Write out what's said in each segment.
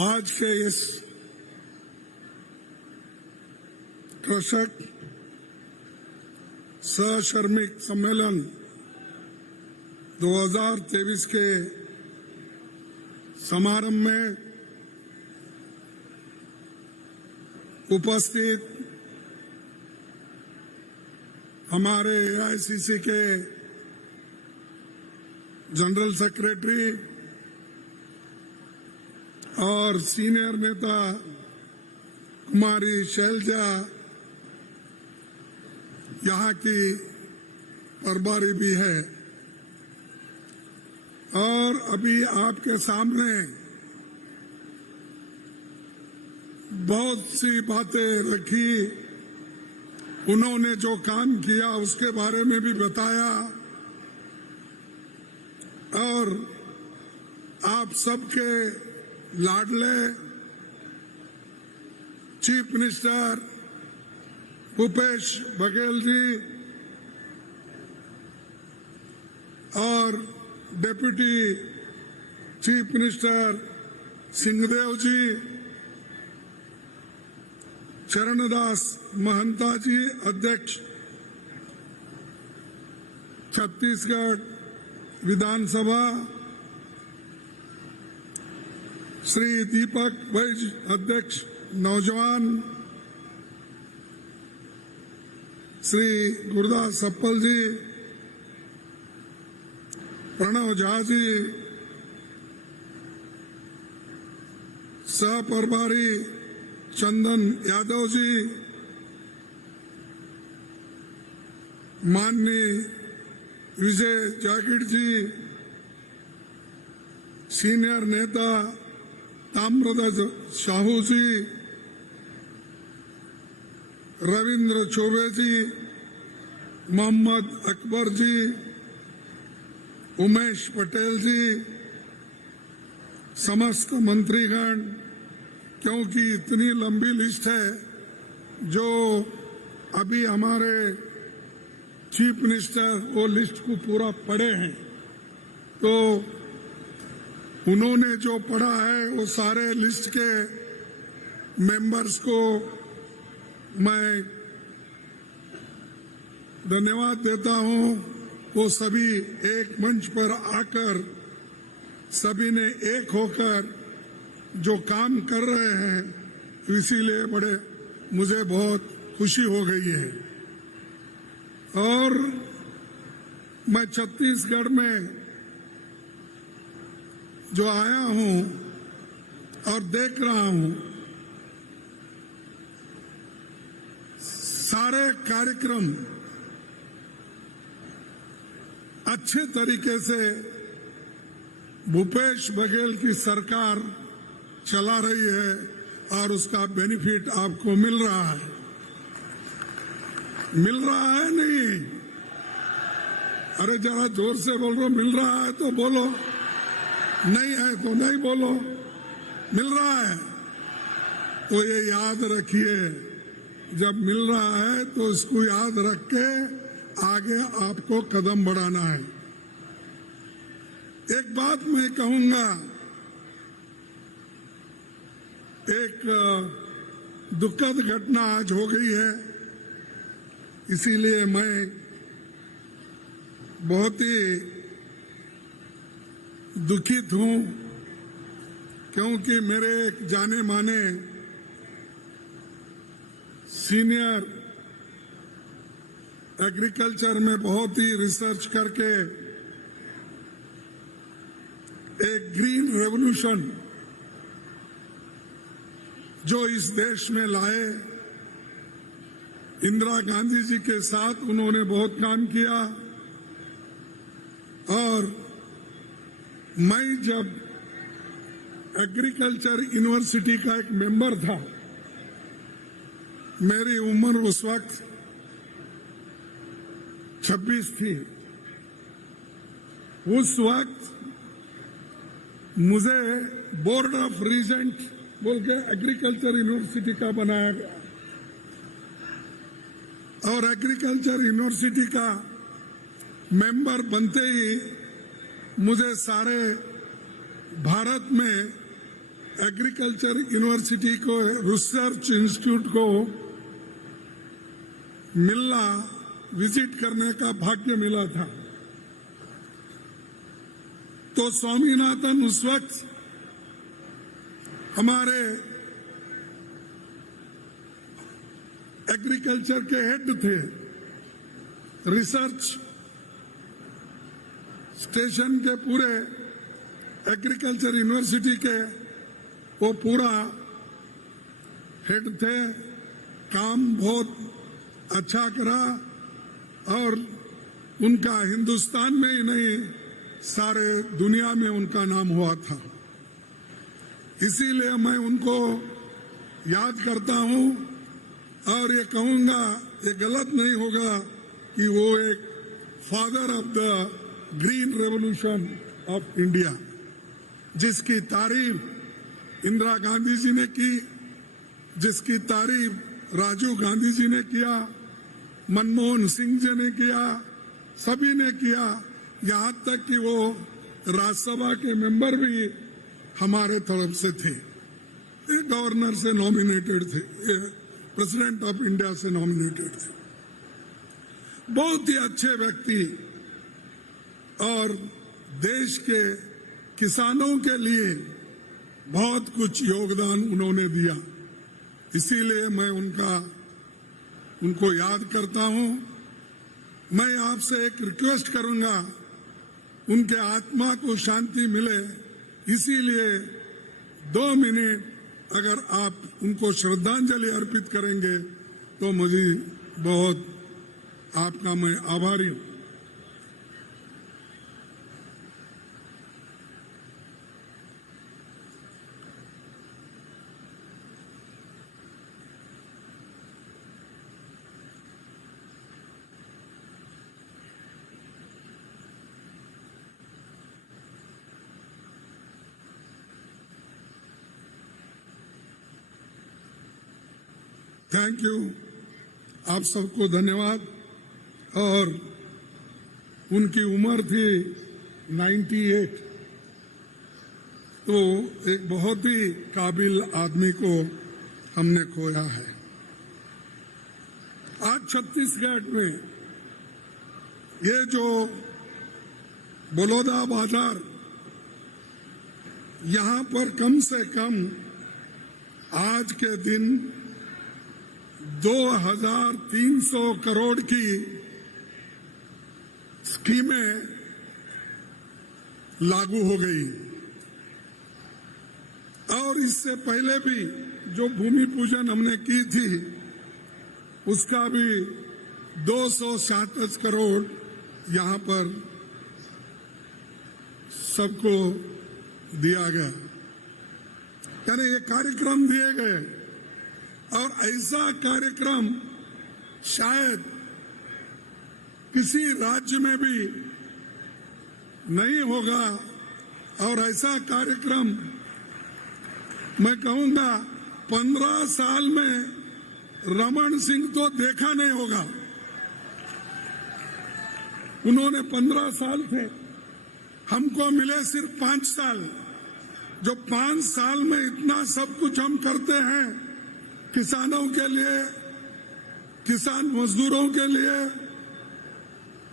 आज के इस कृषक सश्रमिक सम्मेलन 2023 के समारंभ में उपस्थित हमारे एआईसीसी के जनरल सेक्रेटरी और सीनियर नेता कुमारी शैलजा यहाँ की प्रभारी भी है और अभी आपके सामने बहुत सी बातें रखी। उन्होंने जो काम किया उसके बारे में भी बताया और आप सबके लाडले चीफ मिनिस्टर भूपेश बघेल जी और डिप्टी चीफ मिनिस्टर सिंहदेव जी, चरणदास महंता जी अध्यक्ष छत्तीसगढ़ विधानसभा, श्री दीपक वैज अध्यक्ष नौजवान, श्री गुरदास सप्पल जी, प्रणव झा जी, सह प्रभारी चंदन यादव जी, माननीय विजय जागीर जी, सीनियर नेता ताम्रध्वज साहू जी, रविंद्र चौबे जी, मोहम्मद अकबर जी, उमेश पटेल जी, समस्त मंत्रीगण, क्योंकि इतनी लंबी लिस्ट है जो अभी हमारे चीफ मिनिस्टर वो लिस्ट को पूरा पढ़े हैं, तो उन्होंने जो पढ़ा है वो सारे लिस्ट के मेंबर्स को मैं धन्यवाद देता हूं। वो सभी एक मंच पर आकर सभी ने एक होकर जो काम कर रहे हैं, इसीलिए बड़े मुझे बहुत खुशी हो गई है। और मैं छत्तीसगढ़ में जो आया हूं और देख रहा हूं, सारे कार्यक्रम अच्छे तरीके से भूपेश बघेल की सरकार चला रही है और उसका बेनिफिट आपको मिल रहा है। मिल रहा है नहीं? अरे जरा जोर से बोल रहे हो। मिल रहा है तो बोलो, नहीं है तो नहीं बोलो। मिल रहा है तो ये याद रखिए, जब मिल रहा है तो इसको याद रख के आगे आपको कदम बढ़ाना है। एक बात मैं कहूंगा, एक दुखद घटना आज हो गई है, इसीलिए मैं बहुत ही दुखित हूं, क्योंकि मेरे एक जाने माने सीनियर एग्रीकल्चर में बहुत ही रिसर्च करके एक ग्रीन रेवोल्यूशन जो इस देश में लाए, इंदिरा गांधी जी के साथ उन्होंने बहुत काम किया। और मैं जब एग्रीकल्चर यूनिवर्सिटी का एक मेंबर था, मेरी उम्र उस वक्त 26 थी। उस वक्त मुझे बोर्ड ऑफ रीजेंट बोल के एग्रीकल्चर यूनिवर्सिटी का बनाया गया और एग्रीकल्चर यूनिवर्सिटी का मेंबर बनते ही मुझे सारे भारत में एग्रीकल्चर यूनिवर्सिटी को, रिसर्च इंस्टीट्यूट को मिलना, विजिट करने का भाग्य मिला था। तो स्वामीनाथन उस वक्त हमारे एग्रीकल्चर के हेड थे। रिसर्च स्टेशन के पूरे एग्रीकल्चर यूनिवर्सिटी के वो पूरा हेड थे। काम बहुत अच्छा करा और उनका हिंदुस्तान में ही नहीं सारे दुनिया में उनका नाम हुआ था। इसीलिए मैं उनको याद करता हूं और ये कहूंगा, ये गलत नहीं होगा कि वो एक father of the green revolution of India, जिसकी तारीफ इंदिरा गांधी जी ने की, जिसकी तारीफ राजीव गांधी जी ने किया, मनमोहन सिंह जी ने किया, सभी ने किया। यहाँ तक कि वो राज्यसभा के मेंबर भी हमारे तरफ से थे। ये गवर्नर से नॉमिनेटेड थे, ये प्रेसिडेंट ऑफ इंडिया से नॉमिनेटेड थे। बहुत ही अच्छे व्यक्ति और देश के किसानों के लिए बहुत कुछ योगदान उन्होंने दिया। इसीलिए मैं उनको याद करता हूं। मैं आपसे एक रिक्वेस्ट करूंगा, उनके आत्मा को शांति मिले, इसीलिए 2 मिनट अगर आप उनको श्रद्धांजलि अर्पित करेंगे तो मुझे बहुत आपका मैं आभारी हूं। थैंक यू, आप सबको धन्यवाद। और उनकी उम्र थी 98, तो एक बहुत ही काबिल आदमी को हमने खोया है। आज छत्तीसगढ़ में ये जो बलौदा बाजार, यहाँ पर कम से कम आज के दिन 2300 करोड़ की स्कीमें लागू हो गई। और इससे पहले भी जो भूमि पूजन हमने की थी उसका भी 267 करोड़ यहाँ पर सबको दिया गया, यानी ये कार्यक्रम दिए गए। और ऐसा कार्यक्रम शायद किसी राज्य में भी नहीं होगा। और ऐसा कार्यक्रम मैं कहूंगा 15 साल में रमन सिंह तो देखा नहीं होगा। उन्होंने 15 साल थे, हमको मिले सिर्फ 5 साल। जो 5 साल में इतना सब कुछ हम करते हैं किसानों के लिए, किसान मजदूरों के लिए,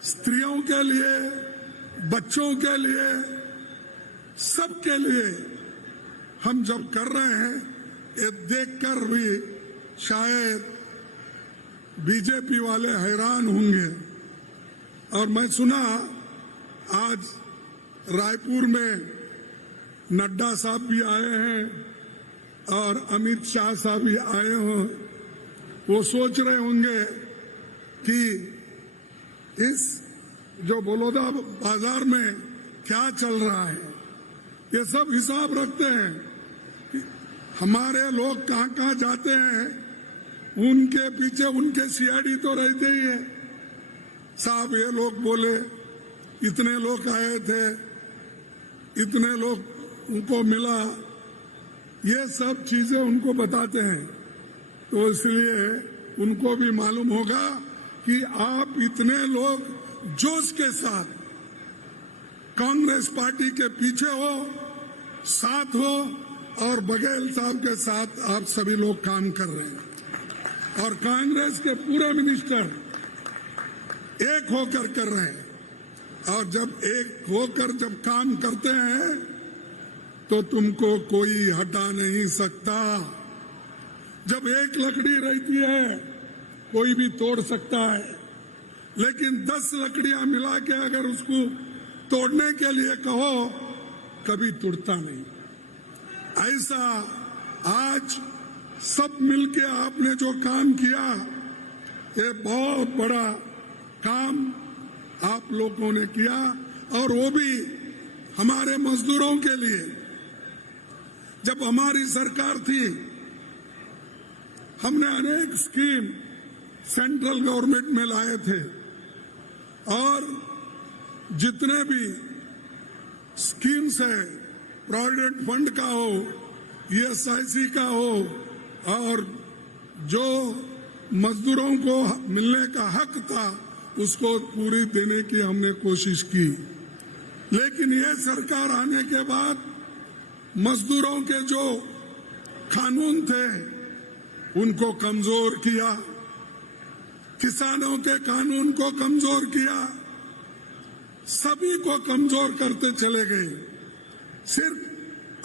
स्त्रियों के लिए, बच्चों के लिए, सबके लिए हम जब कर रहे हैं, ये देखकर भी शायद बीजेपी वाले हैरान होंगे। और मैं सुना आज रायपुर में नड्डा साहब भी आए हैं और अमित शाह साहब भी आए हों। वो सोच रहे होंगे कि इस जो बलौदा बाजार में क्या चल रहा है। ये सब हिसाब रखते हैं कि हमारे लोग कहाँ कहाँ जाते हैं, उनके पीछे उनके सीआईडी तो रहते ही है। साहब ये लोग बोले, इतने लोग आए थे, इतने लोग उनको मिला, ये सब चीजें उनको बताते हैं। तो इसलिए उनको भी मालूम होगा कि आप इतने लोग जोश के साथ कांग्रेस पार्टी के पीछे हो, साथ हो और बघेल साहब के साथ आप सभी लोग काम कर रहे हैं और कांग्रेस के पूरे मिनिस्टर एक होकर कर रहे हैं। और जब एक होकर जब काम करते हैं तो तुमको कोई हटा नहीं सकता। जब एक लकड़ी रहती है कोई भी तोड़ सकता है, लेकिन 10 लकड़ियां मिला के अगर उसको तोड़ने के लिए कहो कभी टूटता नहीं। ऐसा आज सब मिलके आपने जो काम किया, ये बहुत बड़ा काम आप लोगों ने किया और वो भी हमारे मजदूरों के लिए। जब हमारी सरकार थी हमने अनेक स्कीम सेंट्रल गवर्नमेंट में लाए थे और जितने भी स्कीम्स है, प्रोविडेंट फंड का हो, ESIC का हो और जो मजदूरों को मिलने का हक था उसको पूरी देने की हमने कोशिश की। लेकिन ये सरकार आने के बाद मजदूरों के जो कानून थे उनको कमजोर किया, किसानों के कानून को कमजोर किया, सभी को कमजोर करते चले गए। सिर्फ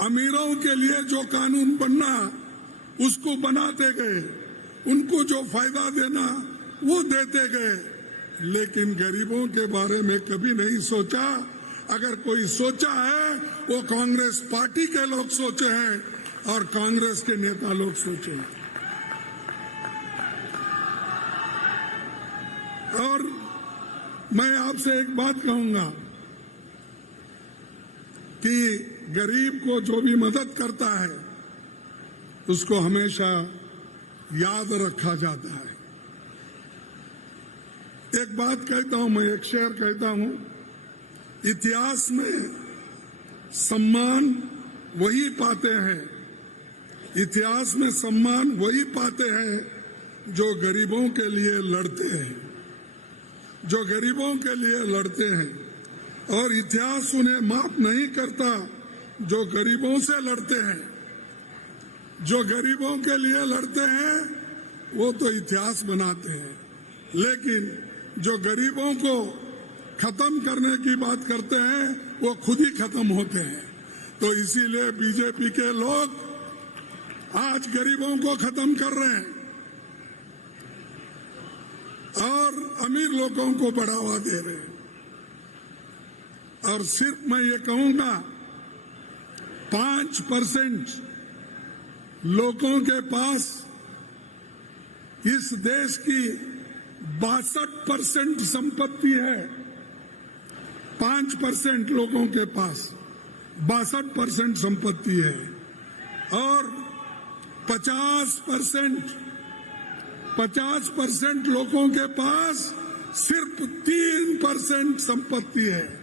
अमीरों के लिए जो कानून बनना उसको बनाते गए, उनको जो फायदा देना वो देते गए, लेकिन गरीबों के बारे में कभी नहीं सोचा। अगर कोई सोचा है वो कांग्रेस पार्टी के लोग सोचे हैं और कांग्रेस के नेता लोग सोचे हैं। और मैं आपसे एक बात कहूंगा कि गरीब को जो भी मदद करता है उसको हमेशा याद रखा जाता है। एक बात कहता हूं, मैं एक शेर कहता हूं, इतिहास में सम्मान वही पाते हैं, इतिहास में सम्मान वही पाते हैं जो गरीबों के लिए लड़ते हैं, जो गरीबों के लिए लड़ते हैं। और इतिहास उन्हें माफ नहीं करता जो गरीबों से लड़ते हैं। जो गरीबों के लिए लड़ते हैं वो तो इतिहास बनाते हैं, लेकिन जो गरीबों को खत्म करने की बात करते हैं वो खुद ही खत्म होते हैं। तो इसीलिए बीजेपी के लोग आज गरीबों को खत्म कर रहे हैं और अमीर लोगों को बढ़ावा दे रहे हैं। और सिर्फ मैं ये कहूंगा 5% लोगों के पास इस देश की 62% संपत्ति है। 5% लोगों के पास 62% संपत्ति है और 50% लोगों के पास सिर्फ 3% संपत्ति है।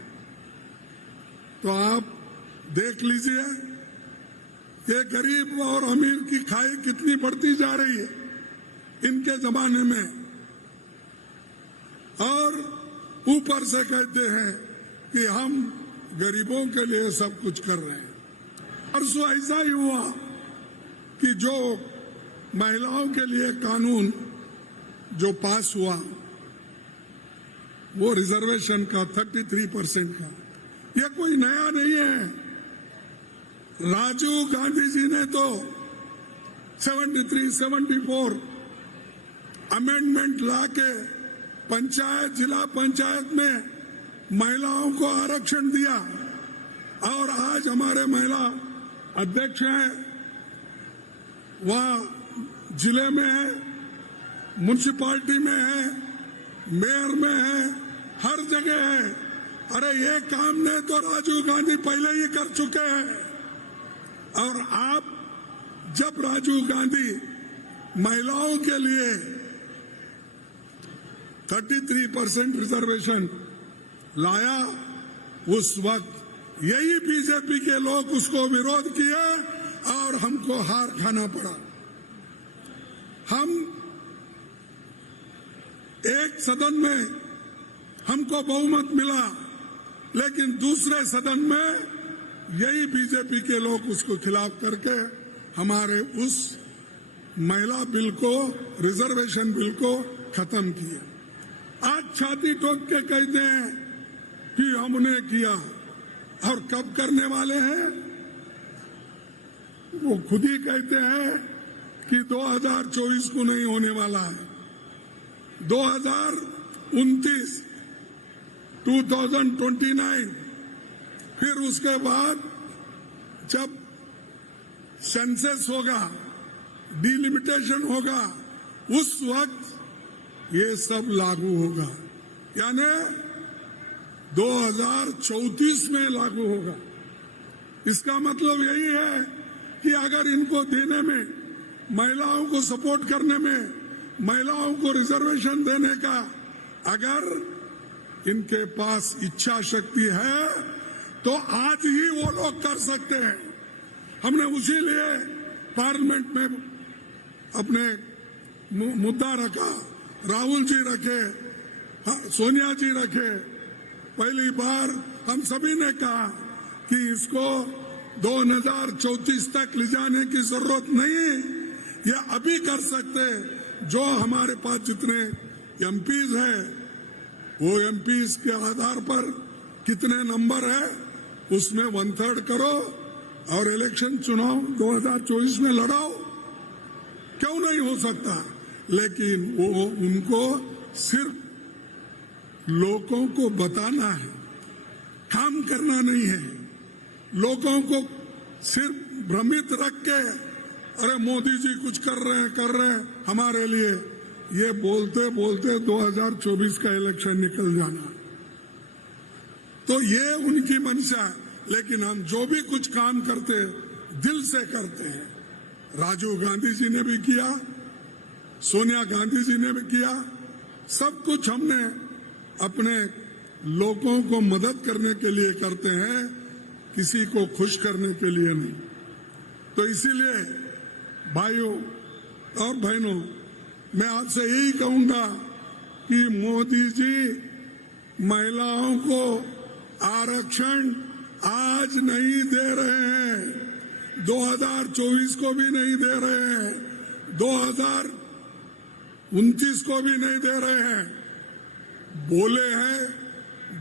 तो आप देख लीजिए ये गरीब और अमीर की खाई कितनी बढ़ती जा रही है इनके जमाने में। और ऊपर से कहते हैं कि हम गरीबों के लिए सब कुछ कर रहे हैं। परसों ऐसा ही हुआ कि जो महिलाओं के लिए कानून जो पास हुआ वो रिजर्वेशन का 33% का, ये कोई नया नहीं है। राजीव गांधी जी ने तो 73, 74 अमेंडमेंट ला के पंचायत, जिला पंचायत में महिलाओं को आरक्षण दिया और आज हमारे महिला अध्यक्ष हैं, वहाँ जिले में है, म्युनिसिपालिटी में है, मेयर में है, हर जगह है। अरे ये काम ने तो राजीव गांधी पहले ही कर चुके हैं। और आप जब राजीव गांधी महिलाओं के लिए 33% रिजर्वेशन लाया, उस वक्त यही बीजेपी के लोग उसको विरोध किए और हमको हार खाना पड़ा। हम एक सदन में हमको बहुमत मिला, लेकिन दूसरे सदन में यही बीजेपी के लोग उसको खिलाफ करके हमारे उस महिला बिल को, रिजर्वेशन बिल को खत्म किया। आज छाती ठोक के कहते हैं कि हमने किया, और कब करने वाले हैं? वो खुद ही कहते हैं कि 2024 को नहीं होने वाला है, 2029, 2029, फिर उसके बाद जब सेंसस होगा, डिलिमिटेशन होगा, उस वक्त ये सब लागू होगा, यानी 2034 में लागू होगा। इसका मतलब यही है कि अगर इनको देने में, महिलाओं को सपोर्ट करने में, महिलाओं को रिजर्वेशन देने का अगर इनके पास इच्छा शक्ति है तो आज ही वो लोग कर सकते हैं। हमने उसी लिए पार्लियामेंट में अपने मुद्दा रखा, राहुल जी रखे, सोनिया जी रखे। पहली बार हम सभी ने कहा कि इसको 2034 तक ले जाने की जरूरत नहीं, ये अभी कर सकते। जो हमारे पास जितने एमपीज हैं, वो एमपीज के आधार पर कितने नंबर है उसमें 1/3 करो और इलेक्शन चुनाव 2024 में लड़ाओ। क्यों नहीं हो सकता? लेकिन वो उनको सिर्फ लोगों को बताना है, काम करना नहीं है। लोगों को सिर्फ भ्रमित रख के, अरे मोदी जी कुछ कर रहे हैं हमारे लिए, ये बोलते बोलते 2024 का इलेक्शन निकल जाना। तो ये उनकी मंशा है। लेकिन हम जो भी कुछ काम करते दिल से करते हैं। राजीव गांधी जी ने भी किया, सोनिया गांधी जी ने भी किया। सब कुछ हमने अपने लोगों को मदद करने के लिए करते हैं, किसी को खुश करने के लिए नहीं। तो इसीलिए भाइयों और बहनों, मैं आपसे यही कहूंगा कि मोदी जी महिलाओं को आरक्षण आज नहीं दे रहे हैं, 2024 को भी नहीं दे रहे हैं, 2029 को भी नहीं दे रहे हैं। बोले हैं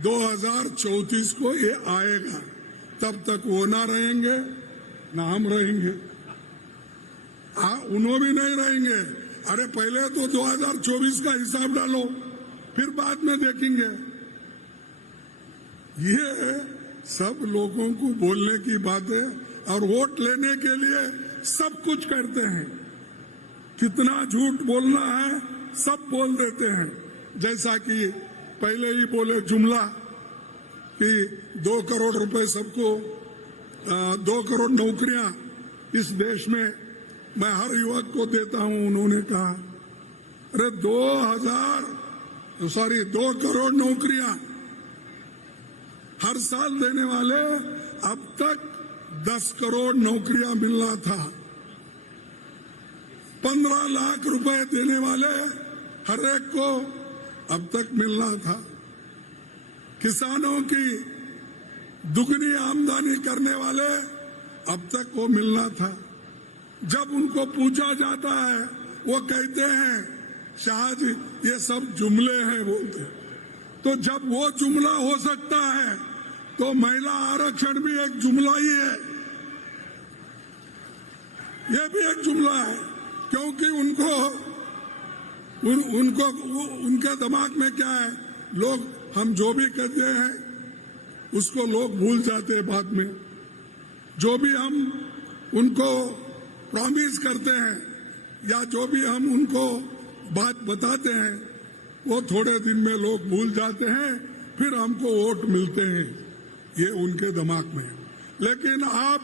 2034 को ये आएगा, तब तक वो ना रहेंगे ना हम रहेंगे, उन्हों भी नहीं रहेंगे। अरे पहले तो 2024 का हिसाब डालो, फिर बाद में देखेंगे। ये सब लोगों को बोलने की बातें और वोट लेने के लिए सब कुछ करते हैं। कितना झूठ बोलना है सब बोल देते हैं। जैसा कि पहले ही बोले जुमला कि 2 करोड़ रुपए सबको, 2 करोड़ नौकरियां इस देश में मैं हर युवक को देता हूं। उन्होंने कहा अरे 2 करोड़ नौकरियां हर साल देने वाले, अब तक 10 करोड़ नौकरियां मिलना था। 15 लाख रुपए देने वाले हर एक को अब तक मिलना था। किसानों की दुगनी आमदनी करने वाले अब तक वो मिलना था। जब उनको पूछा जाता है वो कहते हैं शाह जी ये सब जुमले हैं बोलते। तो जब वो जुमला हो सकता है तो महिला आरक्षण भी एक जुमला ही है, ये भी एक जुमला है। क्योंकि उनके दिमाग में क्या है, लोग हम जो भी कहते हैं उसको लोग भूल जाते हैं बाद में। जो भी हम उनको प्रॉमिस करते हैं या जो भी हम उनको बात बताते हैं वो थोड़े दिन में लोग भूल जाते हैं, फिर हमको वोट मिलते हैं, ये उनके दिमाग में। लेकिन आप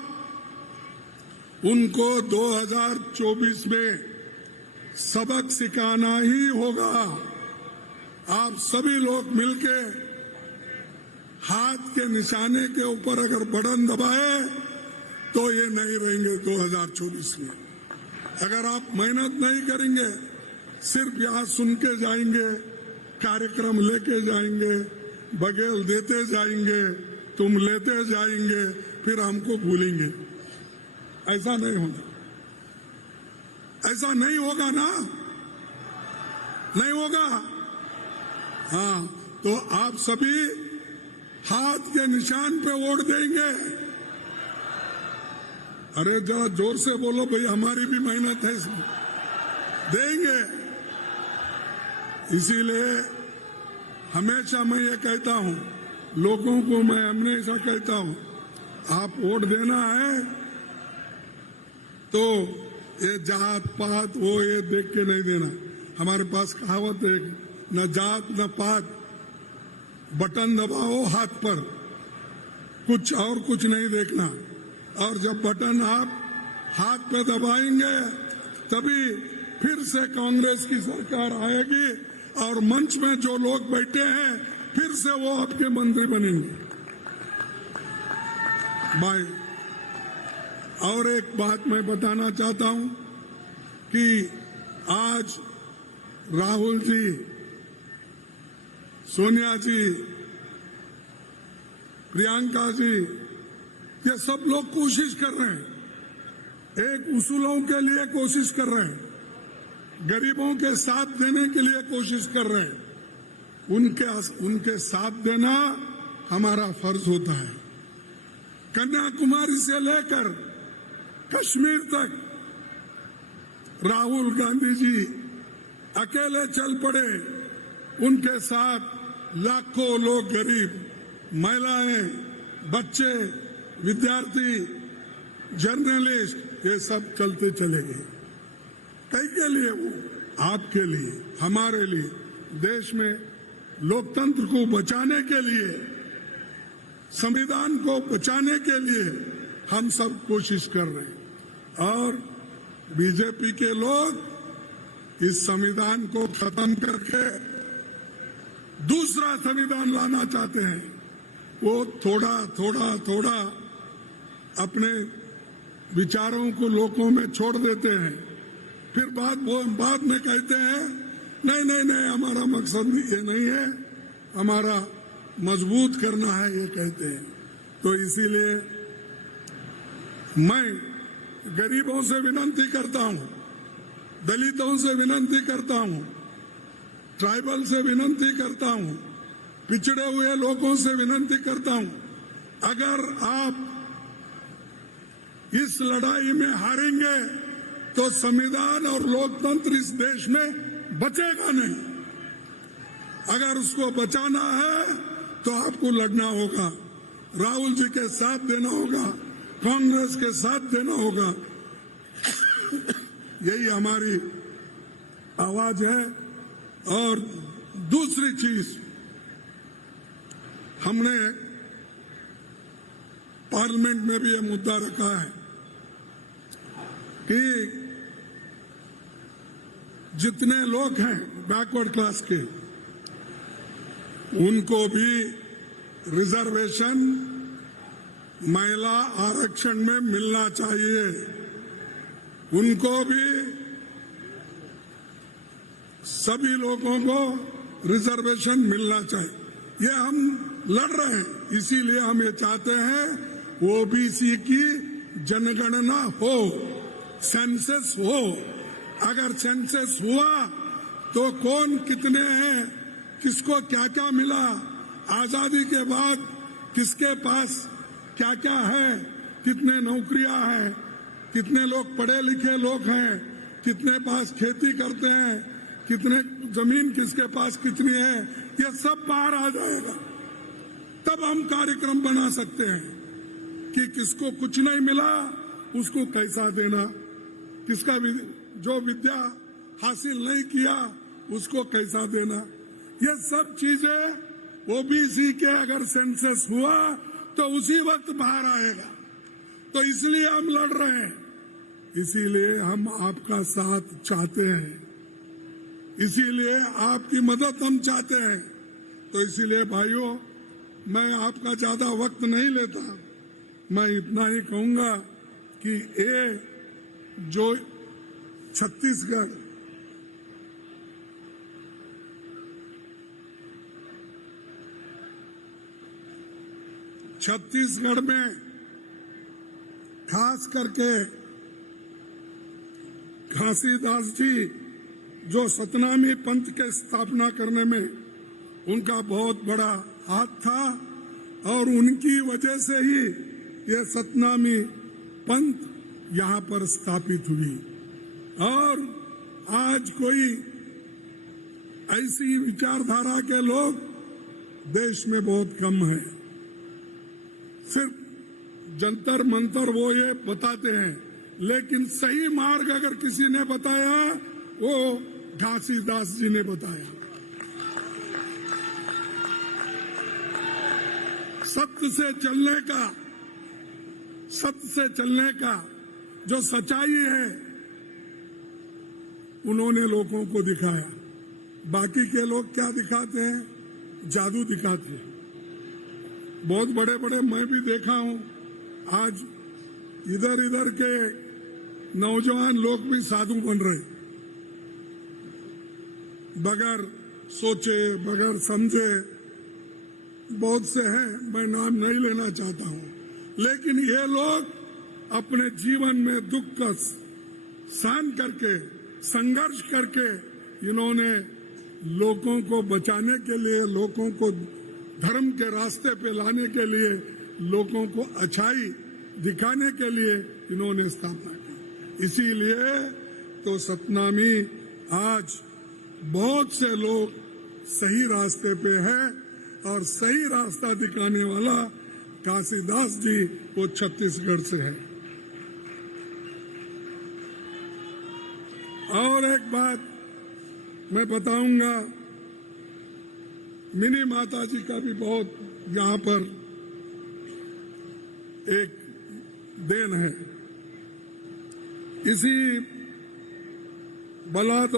उनको 2024 में सबक सिखाना ही होगा। आप सभी लोग मिलके हाथ के निशाने के ऊपर अगर बटन दबाए तो ये नहीं रहेंगे 2024 में। अगर आप मेहनत नहीं करेंगे, सिर्फ यहाँ सुन के जाएंगे, कार्यक्रम लेके जाएंगे, बघेल देते जाएंगे, तुम लेते जाएंगे, फिर हमको भूलेंगे। ऐसा नहीं होगा, ऐसा नहीं होगा ना, नहीं होगा। हाँ, तो आप सभी हाथ के निशान पे वोट देंगे। अरे जरा जोर से बोलो भाई, हमारी भी मेहनत है इसमें। देंगे। इसीलिए हमेशा मैं ये कहता हूं, लोगों को मैं हमेशा कहता हूं, आप वोट देना है तो ये जात पात वो ये देख के नहीं देना। हमारे पास कहावत है, न जात न पात, बटन दबाओ हाथ पर, कुछ और कुछ नहीं देखना। और जब बटन आप हाथ पे दबाएंगे तभी फिर से कांग्रेस की सरकार आएगी और मंच में जो लोग बैठे हैं फिर से वो आपके मंत्री बनेंगे। भाई, और एक बात मैं बताना चाहता हूं कि आज राहुल जी, सोनिया जी, प्रियंका जी, ये सब लोग कोशिश कर रहे हैं, एक उसूलों के लिए कोशिश कर रहे हैं, गरीबों के साथ देने के लिए कोशिश कर रहे हैं। उनके साथ देना हमारा फर्ज होता है। कन्याकुमारी से लेकर कश्मीर तक राहुल गांधी जी अकेले चल पड़े, उनके साथ लाखों लोग, गरीब, महिलाएं, बच्चे, विद्यार्थी, जर्नलिस्ट, ये सब चलते चले गए। कई के लिए? वो आपके लिए, हमारे लिए, देश में लोकतंत्र को बचाने के लिए, संविधान को बचाने के लिए हम सब कोशिश कर रहे हैं। और बीजेपी के लोग इस संविधान को खत्म करके दूसरा संविधान लाना चाहते हैं। वो थोड़ा थोड़ा थोड़ा अपने विचारों को लोगों में छोड़ देते हैं, फिर बाद में कहते हैं नहीं नहीं नहीं, हमारा मकसद ये नहीं है, हमारा मजबूत करना है, ये कहते हैं। तो इसीलिए मैं गरीबों से विनती करता हूं, दलितों से विनती करता हूं, ट्राइबल से विनती करता हूं, पिछड़े हुए लोगों से विनती करता हूं, अगर आप इस लड़ाई में हारेंगे तो संविधान और लोकतंत्र इस देश में बचेगा नहीं। अगर उसको बचाना है तो आपको लड़ना होगा, राहुल जी के साथ देना होगा, कांग्रेस के साथ देना होगा। यही हमारी आवाज है। और दूसरी चीज, हमने पार्लियामेंट में भी यह मुद्दा रखा है कि जितने लोग हैं बैकवर्ड क्लास के, उनको भी रिजर्वेशन महिला आरक्षण में मिलना चाहिए। उनको भी, सभी लोगों को रिजर्वेशन मिलना चाहिए। ये हम लड़ रहे हैं, इसीलिए हम ये चाहते हैं ओबीसी की जनगणना हो, सेंसस हो। अगर सेंसस हुआ तो कौन कितने हैं, किसको क्या क्या मिला, आजादी के बाद किसके पास क्या क्या है, कितने नौकरियां हैं, कितने लोग पढ़े लिखे लोग हैं, कितने पास खेती करते हैं, कितने जमीन किसके पास कितनी है, ये सब बाहर आ जाएगा। तब हम कार्यक्रम बना सकते हैं कि किसको कुछ नहीं मिला उसको कैसा देना, किसका जो विद्या हासिल नहीं किया उसको कैसा देना। ये सब चीजें ओबीसी के अगर सेंसस हुआ तो उसी वक्त बाहर आएगा। तो इसलिए हम लड़ रहे हैं, इसीलिए हम आपका साथ चाहते हैं, इसीलिए आपकी मदद हम चाहते हैं। तो इसीलिए भाइयों, मैं आपका ज्यादा वक्त नहीं लेता, मैं इतना ही कहूंगा कि ये जो छत्तीसगढ़ में खास करके घासीदास जी जो सतनामी पंथ के स्थापना करने में उनका बहुत बड़ा हाथ था और उनकी वजह से ही ये सतनामी पंथ यहाँ पर स्थापित हुई। और आज कोई ऐसी विचारधारा के लोग देश में बहुत कम है। सिर्फ जंतर मंतर वो ये बताते हैं, लेकिन सही मार्ग अगर किसी ने बताया वो घासीदास जी ने बताया। सत्य से चलने का जो सच्चाई है उन्होंने लोगों को दिखाया। बाकी के लोग क्या दिखाते हैं? जादू दिखाते हैं। बहुत बड़े बड़े मैं भी देखा हूं, आज इधर इधर के नौजवान लोग भी साधु बन रहे, बगैर सोचे बगैर समझे। बहुत से हैं, मैं नाम नहीं लेना चाहता हूं, लेकिन ये लोग अपने जीवन में दुख का सहन करके संघर्ष करके इन्होंने लोगों को बचाने के लिए, लोगों को धर्म के रास्ते पे लाने के लिए, लोगों को अच्छाई दिखाने के लिए इन्होंने स्थापना की। इसीलिए तो सतनामी आज बहुत से लोग सही रास्ते पे है और सही रास्ता दिखाने वाला घासीदास जी वो छत्तीसगढ़ से है। और एक बात मैं बताऊंगा, मिनी माता जी का भी बहुत यहाँ पर एक देन है। इसी बलाद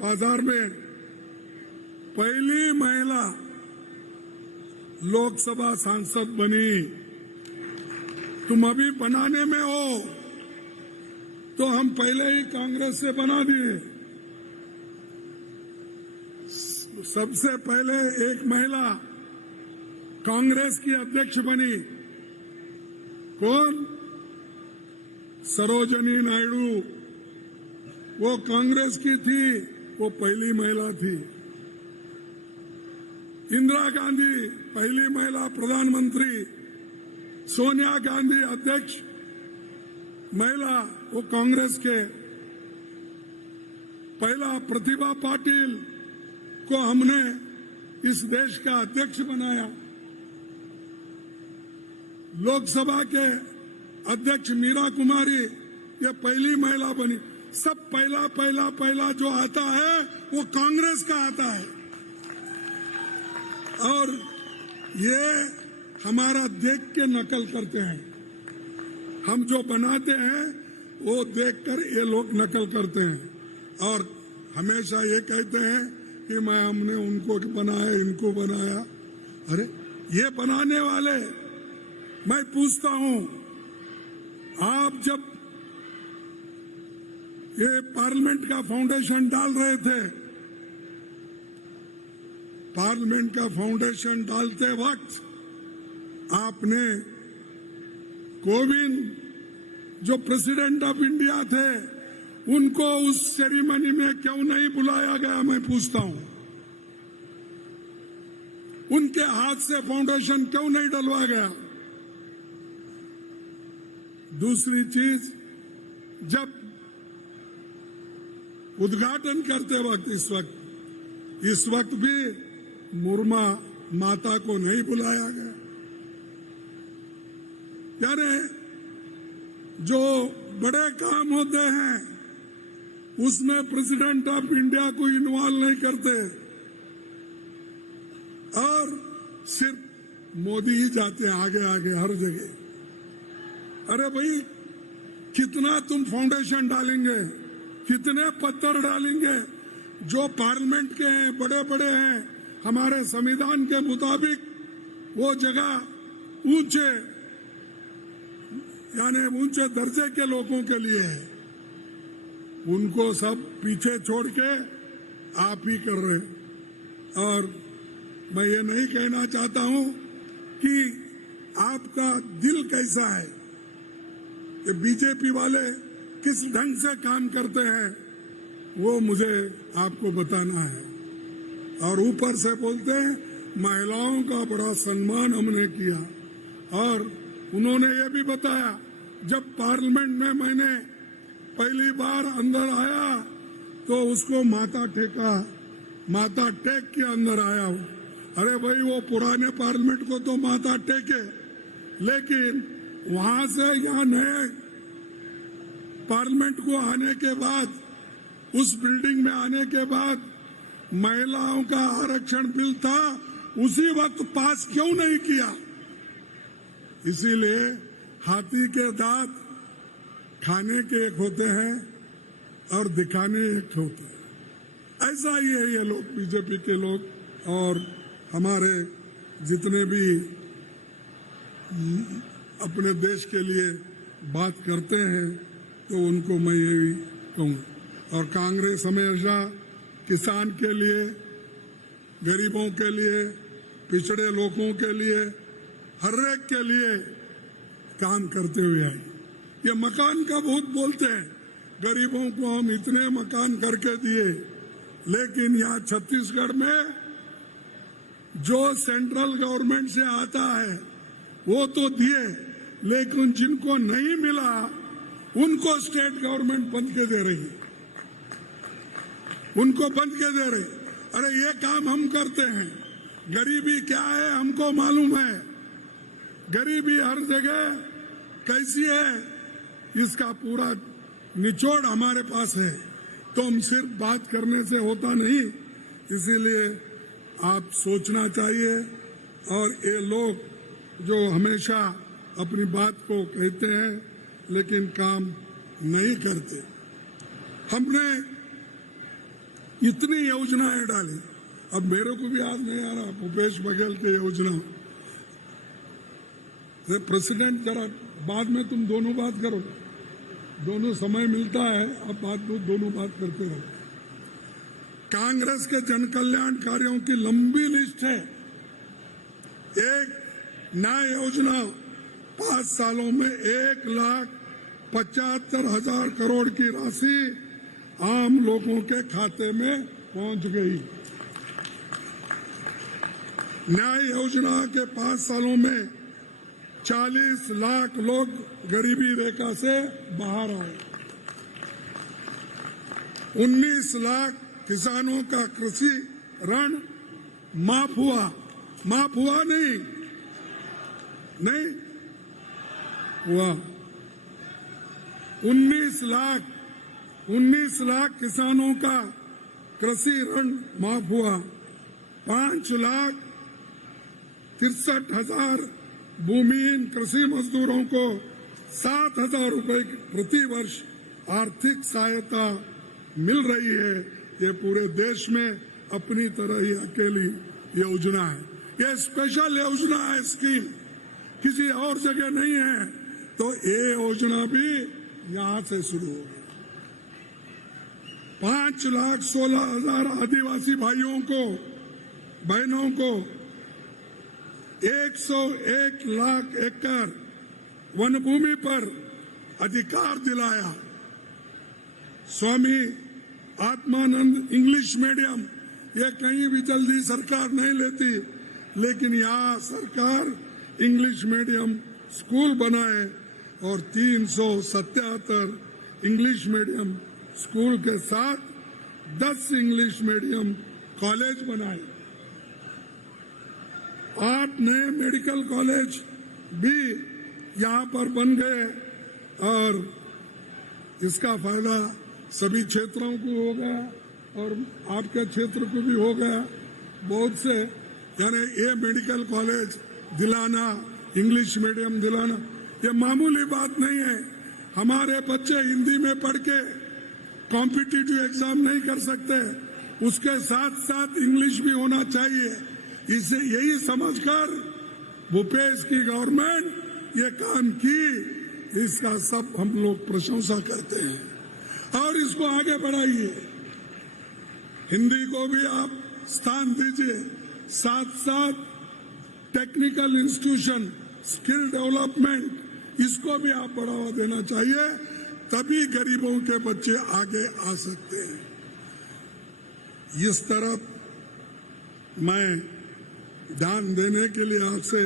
बाजार में पहली महिला लोकसभा सांसद बनी। तुम अभी बनाने में हो तो हम पहले ही कांग्रेस से बना दिए। सबसे पहले एक महिला कांग्रेस की अध्यक्ष बनी। कौन? सरोजनी नायडू। वो कांग्रेस की थी, वो पहली महिला थी। इंदिरा गांधी पहली महिला प्रधानमंत्री। सोनिया गांधी अध्यक्ष महिला, वो कांग्रेस के। पहला प्रतिभा पाटिल को हमने इस देश का अध्यक्ष बनाया। लोकसभा के अध्यक्ष मीरा कुमारी ये पहली महिला बनी। सब पहला जो आता है वो कांग्रेस का आता है। और ये हमारा देख के नकल करते हैं। हम जो बनाते हैं वो देखकर ये लोग नकल करते हैं और हमेशा ये कहते हैं कि हमने उनको बनाया, इनको बनाया। अरे ये बनाने वाले, मैं पूछता हूं, आप जब ये पार्लियामेंट का फाउंडेशन डाल रहे थे, पार्लियामेंट का फाउंडेशन डालते वक्त आपने कोविंद जो प्रेसिडेंट ऑफ इंडिया थे उनको उस सेरेमनी में क्यों नहीं बुलाया गया? मैं पूछता हूं। उनके हाथ से फाउंडेशन क्यों नहीं डलवा गया? दूसरी चीज, जब उद्घाटन करते वक्त इस वक्त भी मुर्मा माता को नहीं बुलाया गया। यानी जो बड़े काम होते हैं उसमें प्रेसिडेंट ऑफ इंडिया को इन्वॉल्व नहीं करते और सिर्फ मोदी ही जाते हैं आगे आगे हर जगह। अरे भाई, कितना तुम फाउंडेशन डालेंगे, कितने पत्थर डालेंगे? जो पार्लियामेंट के हैं, बड़े बड़े हैं, हमारे संविधान के मुताबिक वो जगह ऊंचे यानी ऊंचे दर्जे के लोगों के लिए है। उनको सब पीछे छोड़ के आप ही कर रहे। और मैं ये नहीं कहना चाहता हूं कि आपका दिल कैसा है, कि बीजेपी वाले किस ढंग से काम करते हैं वो मुझे आपको बताना है। और ऊपर से बोलते हैं महिलाओं का बड़ा सम्मान हमने किया, और उन्होंने ये भी बताया जब पार्लियामेंट में मैंने पहली बार अंदर आया तो उसको माथा टेक के अंदर आया हूं। अरे भाई, वो पुराने पार्लियामेंट को तो माथा टेके, लेकिन वहां से यहाँ नए पार्लियामेंट को आने के बाद, उस बिल्डिंग में आने के बाद महिलाओं का आरक्षण बिल था, उसी वक्त पास क्यों नहीं किया? इसीलिए हाथी के दांत खाने के एक होते हैं और दिखाने एक होते हैं। ऐसा ही है ये लोग, बीजेपी के लोग, और हमारे जितने भी अपने देश के लिए बात करते हैं तो उनको मैं यही कहूँगा। और कांग्रेस हमेशा किसान के लिए, गरीबों के लिए, पिछड़े लोगों के लिए, हर एक के लिए काम करते हुए आई। ये मकान का बहुत बोलते हैं, गरीबों को हम इतने मकान करके दिए, लेकिन यहाँ छत्तीसगढ़ में जो सेंट्रल गवर्नमेंट से आता है वो तो दिए, लेकिन जिनको नहीं मिला उनको स्टेट गवर्नमेंट बंद के दे रही है, उनको बंद के दे रहे। अरे ये काम हम करते हैं। गरीबी क्या है हमको मालूम है, गरीबी हर जगह कैसी है इसका पूरा निचोड़ हमारे पास है। तो हम सिर्फ बात करने से होता नहीं, इसीलिए आप सोचना चाहिए। और ये लोग जो हमेशा अपनी बात को कहते हैं लेकिन काम नहीं करते। हमने इतनी योजनाएं डाली, अब मेरे को भी याद नहीं आ रहा भूपेश बघेल की योजना। प्रेसिडेंट जरा बाद में तुम दोनों बात करो, दोनों समय मिलता है, अब बात दोनों बात करते रहो। कांग्रेस के जन कल्याण कार्यों की लंबी लिस्ट है। एक नई योजना 5 सालों में 1,75,000 करोड़ की राशि आम लोगों के खाते में पहुंच गई। न्याय योजना के 5 सालों में 40 लाख लोग गरीबी रेखा से बाहर आए। 19 लाख किसानों का कृषि ऋण माफ हुआ। माफ हुआ नहीं हुआ। 19 लाख किसानों का कृषि ऋण माफ हुआ। 5,63,000 भूमिहीन कृषि मजदूरों को 7,000 रुपए प्रति वर्ष आर्थिक सहायता मिल रही है। ये पूरे देश में अपनी तरह ही अकेली योजना है। ये स्पेशल योजना है, स्कीम किसी और जगह नहीं है। तो ये योजना भी यहां से शुरू होगी। 5,16,000 आदिवासी भाइयों को, बहनों को 101 लाख एकड़ वन भूमि पर अधिकार दिलाया। स्वामी आत्मानंद इंग्लिश मीडियम, ये कहीं भी जल्दी सरकार नहीं लेती, लेकिन यहाँ सरकार इंग्लिश मीडियम स्कूल बनाए और 377 इंग्लिश मीडियम स्कूल के साथ 10 इंग्लिश मीडियम कॉलेज बनाए। 8 नए मेडिकल कॉलेज भी यहाँ पर बन गए और इसका फायदा सभी क्षेत्रों को होगा और आपके क्षेत्र को भी होगा। बहुत से यानी ये मेडिकल कॉलेज दिलाना, इंग्लिश मीडियम दिलाना, ये मामूली बात नहीं है। हमारे बच्चे हिंदी में पढ़ के कॉम्पिटिटिव एग्जाम नहीं कर सकते, उसके साथ साथ इंग्लिश भी होना चाहिए। इसे यही समझकर भूपेश की गवर्नमेंट ये काम की, इसका सब हम लोग प्रशंसा करते हैं और इसको आगे बढ़ाइए। हिंदी को भी आप स्थान दीजिए, साथ साथ टेक्निकल इंस्टीट्यूशन, स्किल डेवलपमेंट, इसको भी आप बढ़ावा देना चाहिए, तभी गरीबों के बच्चे आगे आ सकते हैं। इस तरफ मैं ध्यान देने के लिए आपसे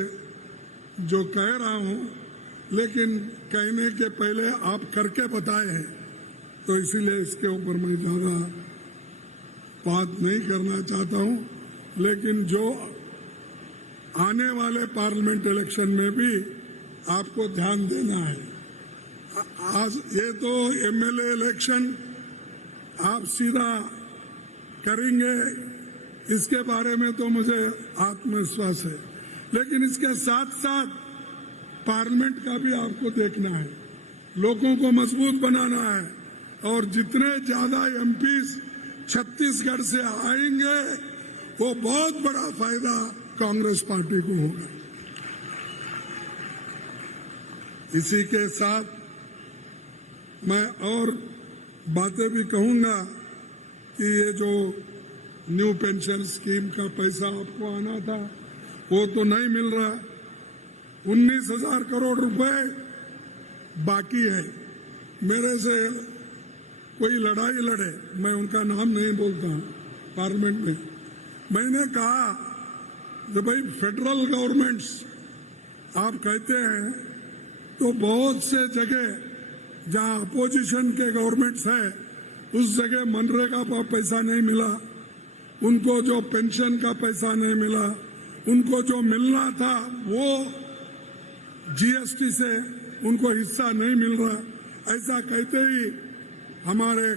जो कह रहा हूं, लेकिन कहने के पहले आप करके बताए हैं, तो इसीलिए इसके ऊपर मैं ज्यादा बात नहीं करना चाहता हूं। लेकिन जो आने वाले पार्लियामेंट इलेक्शन में भी आपको ध्यान देना है। आज ये तो एमएलए इलेक्शन आप सीधा करेंगे, इसके बारे में तो मुझे आत्मविश्वास है, लेकिन इसके साथ साथ पार्लियामेंट का भी आपको देखना है, लोगों को मजबूत बनाना है, और जितने ज्यादा एमपीज छत्तीसगढ़ से आएंगे वो बहुत बड़ा फायदा कांग्रेस पार्टी को होगा। इसी के साथ मैं और बातें भी कहूंगा कि ये जो न्यू पेंशन स्कीम का पैसा आपको आना था वो तो नहीं मिल रहा। 19,000 करोड़ रुपए बाकी है। मेरे से कोई लड़ाई लड़े, मैं उनका नाम नहीं बोलता पार्लियामेंट में, मैंने कहा कि भाई फेडरल गवर्नमेंट्स आप कहते हैं तो बहुत से जगह जहां अपोजिशन के गवर्नमेंट्स है उस जगह मनरेगा का पैसा नहीं मिला, उनको जो पेंशन का पैसा नहीं मिला, उनको जो मिलना था वो जीएसटी से उनको हिस्सा नहीं मिल रहा। ऐसा कहते ही हमारे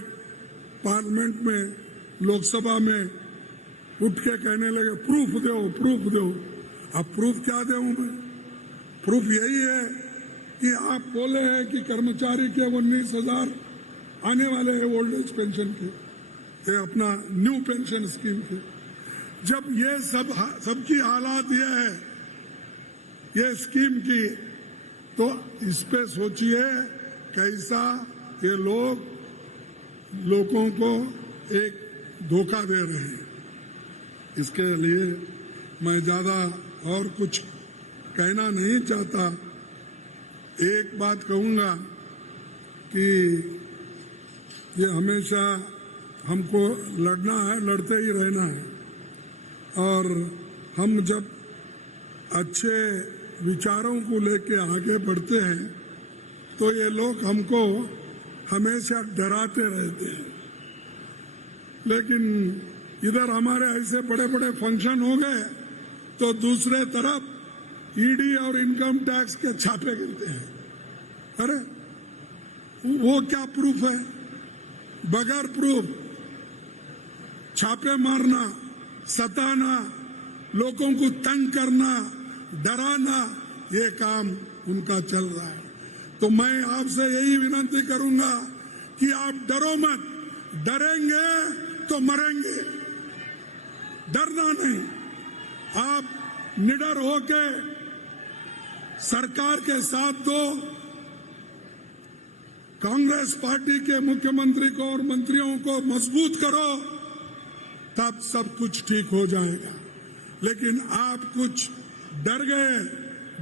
पार्लियामेंट में लोकसभा में उठ के कहने लगे प्रूफ दो प्रूफ दो। अब प्रूफ क्या दूं मैं? प्रूफ यही है कि आप बोले हैं कि कर्मचारी के 19,000 आने वाले हैं ओल्ड एज पेंशन के, ये अपना न्यू पेंशन स्कीम के। जब ये सबकी हालात ये है ये स्कीम की, तो इस पे सोचिए कैसा ये लोगों को एक धोखा दे रहे हैं। इसके लिए मैं ज्यादा और कुछ कहना नहीं चाहता। एक बात कहूंगा कि ये हमेशा हमको लड़ना है, लड़ते ही रहना है, और हम जब अच्छे विचारों को लेके आगे बढ़ते हैं तो ये लोग हमको हमेशा डराते रहते हैं। लेकिन इधर हमारे ऐसे बड़े बड़े फंक्शन हो गए तो दूसरे तरफ ईडी और इनकम टैक्स के छापे गिरते हैं। अरे वो क्या प्रूफ है? बगैर प्रूफ छापे मारना, सताना, लोगों को तंग करना, डराना, ये काम उनका चल रहा है। तो मैं आपसे यही विनती करूंगा कि आप डरो मत, डरेंगे तो मरेंगे, डरना नहीं। आप निडर होके सरकार के साथ दो, कांग्रेस पार्टी के मुख्यमंत्री को और मंत्रियों को मजबूत करो, तब सब कुछ ठीक हो जाएगा। लेकिन आप कुछ डर गए,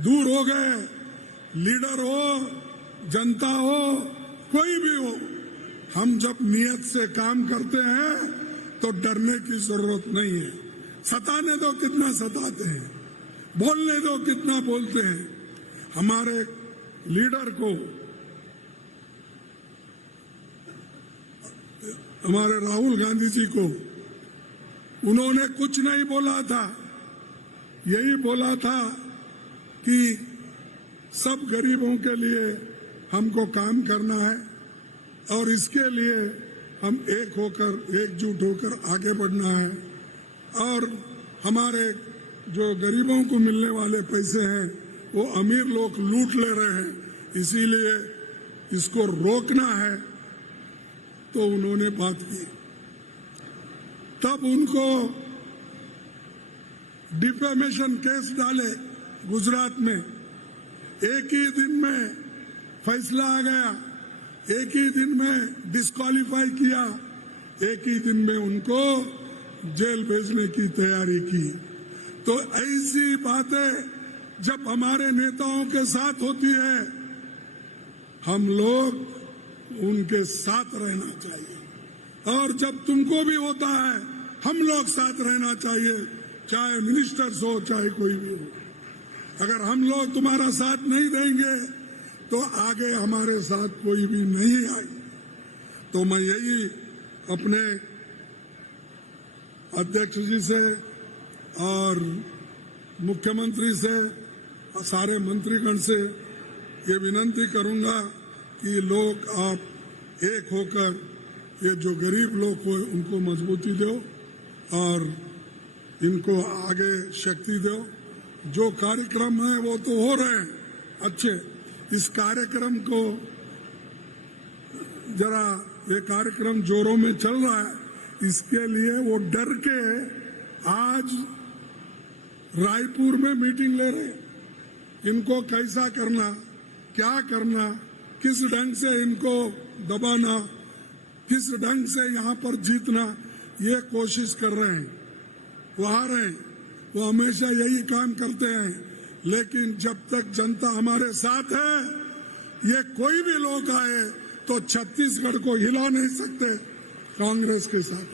दूर हो गए, लीडर हो, जनता हो, कोई भी हो, हम जब नियत से काम करते हैं तो डरने की जरूरत नहीं है। सताने दो कितना सताते हैं, बोलने दो कितना बोलते हैं। हमारे लीडर को, हमारे राहुल गांधी जी को, उन्होंने कुछ नहीं बोला था, यही बोला था कि सब गरीबों के लिए हमको काम करना है और इसके लिए हम एक होकर, एकजुट होकर आगे बढ़ना है। और हमारे जो गरीबों को मिलने वाले पैसे हैं वो अमीर लोग लूट ले रहे हैं, इसीलिए इसको रोकना है। तो उन्होंने बात की, तब उनको डिफेमेशन केस डाले गुजरात में, एक ही दिन में फैसला आ गया, एक ही दिन में डिस्क्वालीफाई किया, एक ही दिन में उनको जेल भेजने की तैयारी की। तो ऐसी बातें जब हमारे नेताओं के साथ होती है हम लोग उनके साथ रहना चाहिए, और जब तुमको भी होता है हम लोग साथ रहना चाहिए, चाहे मिनिस्टर्स हो चाहे कोई भी हो। अगर हम लोग तुम्हारा साथ नहीं देंगे तो आगे हमारे साथ कोई भी नहीं आएगा। तो मैं यही अपने अध्यक्ष जी से और मुख्यमंत्री से और सारे मंत्रीगण से ये विनंती करूंगा कि लोग आप एक होकर ये जो गरीब लोग हो उनको मजबूती दो और इनको आगे शक्ति दो। जो कार्यक्रम है वो तो हो रहे हैं अच्छे, इस कार्यक्रम को जरा ये कार्यक्रम जोरों में चल रहा है, इसके लिए वो डर के आज रायपुर में मीटिंग ले रहे हैं। इनको कैसा करना, क्या करना, किस ढंग से इनको दबाना, किस ढंग से यहाँ पर जीतना, ये कोशिश कर रहे हैं। वो आ रहे हैं, वो हमेशा यही काम करते हैं, लेकिन जब तक जनता हमारे साथ है, ये कोई भी लोग आए तो छत्तीसगढ़ को हिला नहीं सकते कांग्रेस के साथ।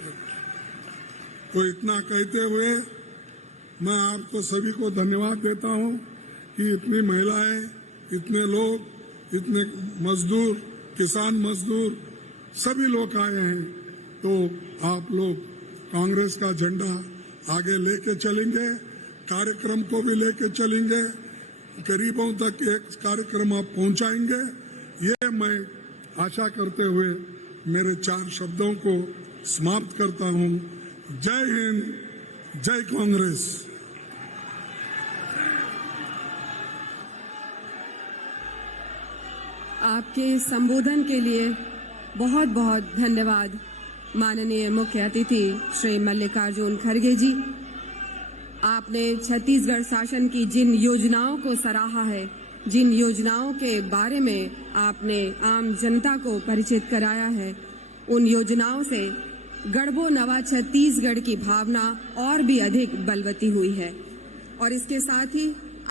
तो इतना कहते हुए मैं आपको सभी को धन्यवाद देता हूं कि इतनी महिलाएं, इतने लोग, इतने मजदूर, किसान मजदूर सभी लोग आए हैं। तो आप लोग कांग्रेस का झंडा आगे लेके चलेंगे, कार्यक्रम को भी लेके चलेंगे, गरीबों तक एक कार्यक्रम आप पहुंचाएंगे, ये मैं आशा करते हुए मेरे 4 शब्दों को समाप्त करता हूं। जय हिंद, जय कांग्रेस। आपके संबोधन के लिए बहुत बहुत धन्यवाद माननीय मुख्य अतिथि श्री मल्लिकार्जुन खड़गे जी। आपने छत्तीसगढ़ शासन की जिन योजनाओं को सराहा है, जिन योजनाओं के बारे में आपने आम जनता को परिचित कराया है, उन योजनाओं से गढ़बो नवा छत्तीसगढ़ की भावना और भी अधिक बलवती हुई है। और इसके साथ ही